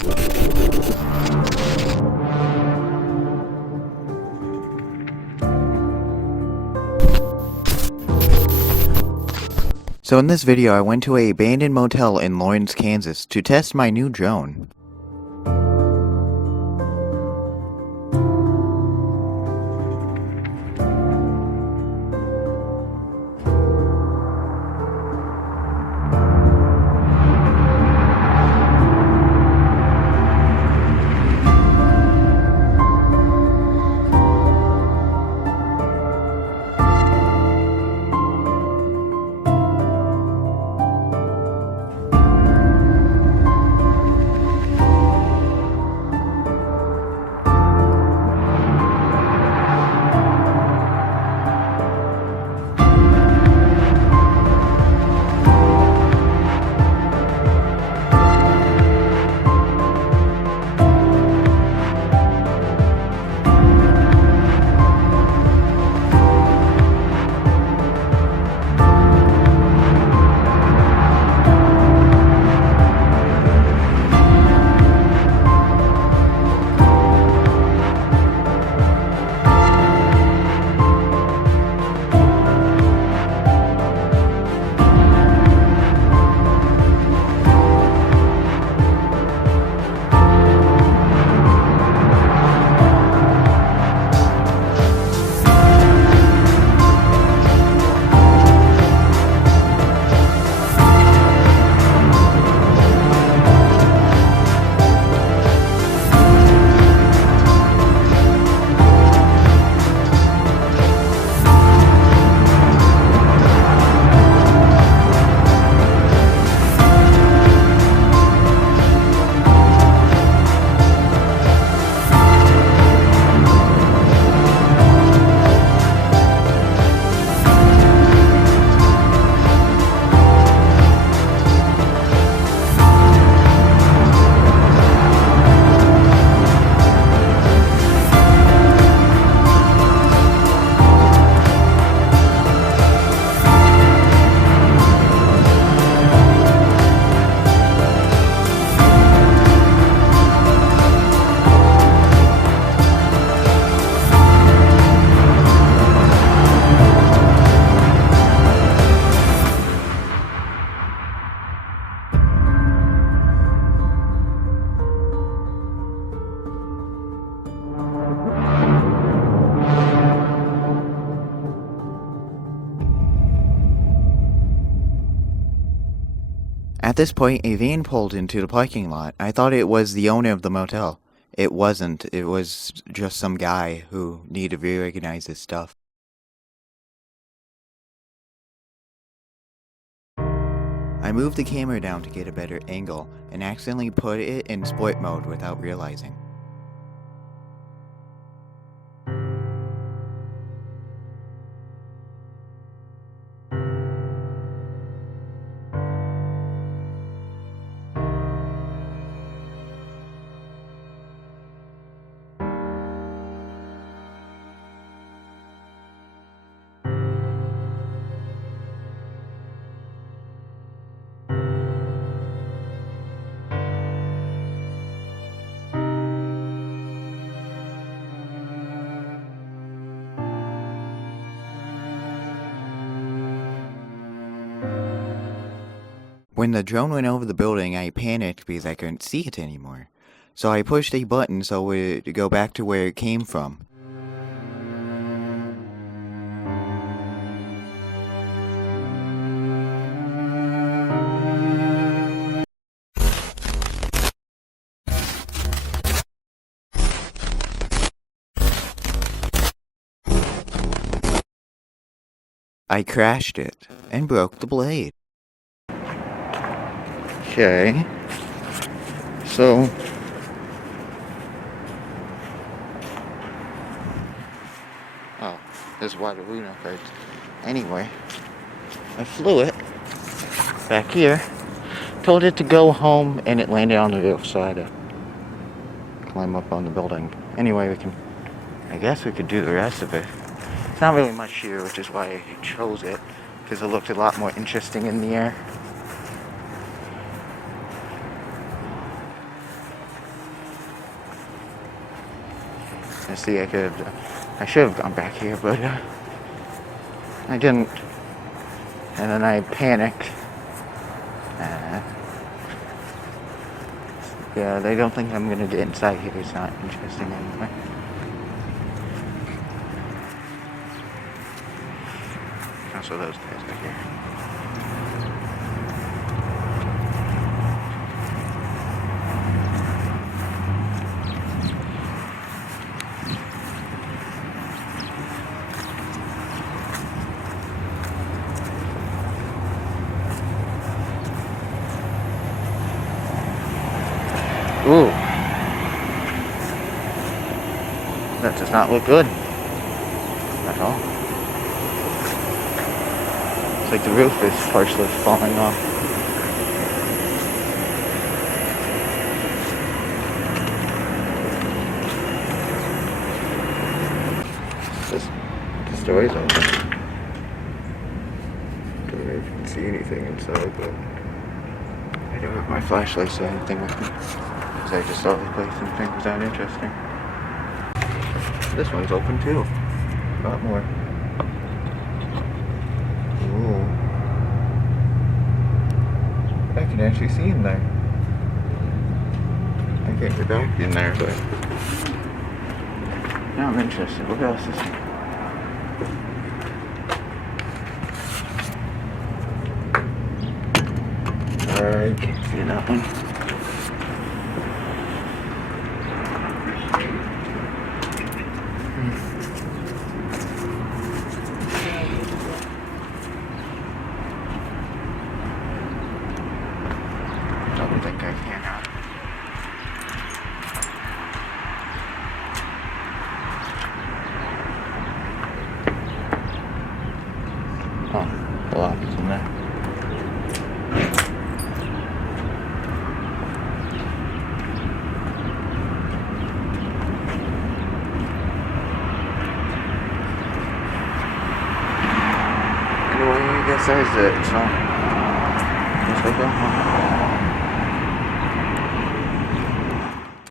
So in this video, I went to an abandoned motel in Lawrence, Kansas to test my new drone. At this point, a van pulled into the parking lot. I thought it was the owner of the motel. It wasn't. It was just some guy who needed to reorganize his stuff. I moved the camera down to get a better angle and accidentally put it in sport mode without realizing. When the drone went over the building, I panicked because I couldn't see it anymore. So I pushed a button so it would go back to where it came from. I crashed it and broke the blade. Okay, so this is why the Luna cards. Anyway, I flew it back here, told it to go home, and it landed on the roof, so I had to climb up on the building. Anyway, I guess we could do the rest of it. It's not really much here, which is why I chose it, because it looked a lot more interesting in the air. And see, I should have gone back here, but I didn't. And then I panicked. Yeah, they don't think I'm gonna get inside here. It's not interesting anyway. Also, those guys back here. Ooh. That does not look good at all. It's like the roof is partially falling off. The door's open. Don't know if you can see anything inside, but I don't have my flashlights or anything with me. Because I just saw the place and things that interesting. This one's open too. A lot more. Ooh. I can actually see in there. I can't get back in there, but now I'm interested. What else is here? I can't see that one. I don't think I can now. Oh, a lot is in there. Anyway, I guess that is it, so guess I go home.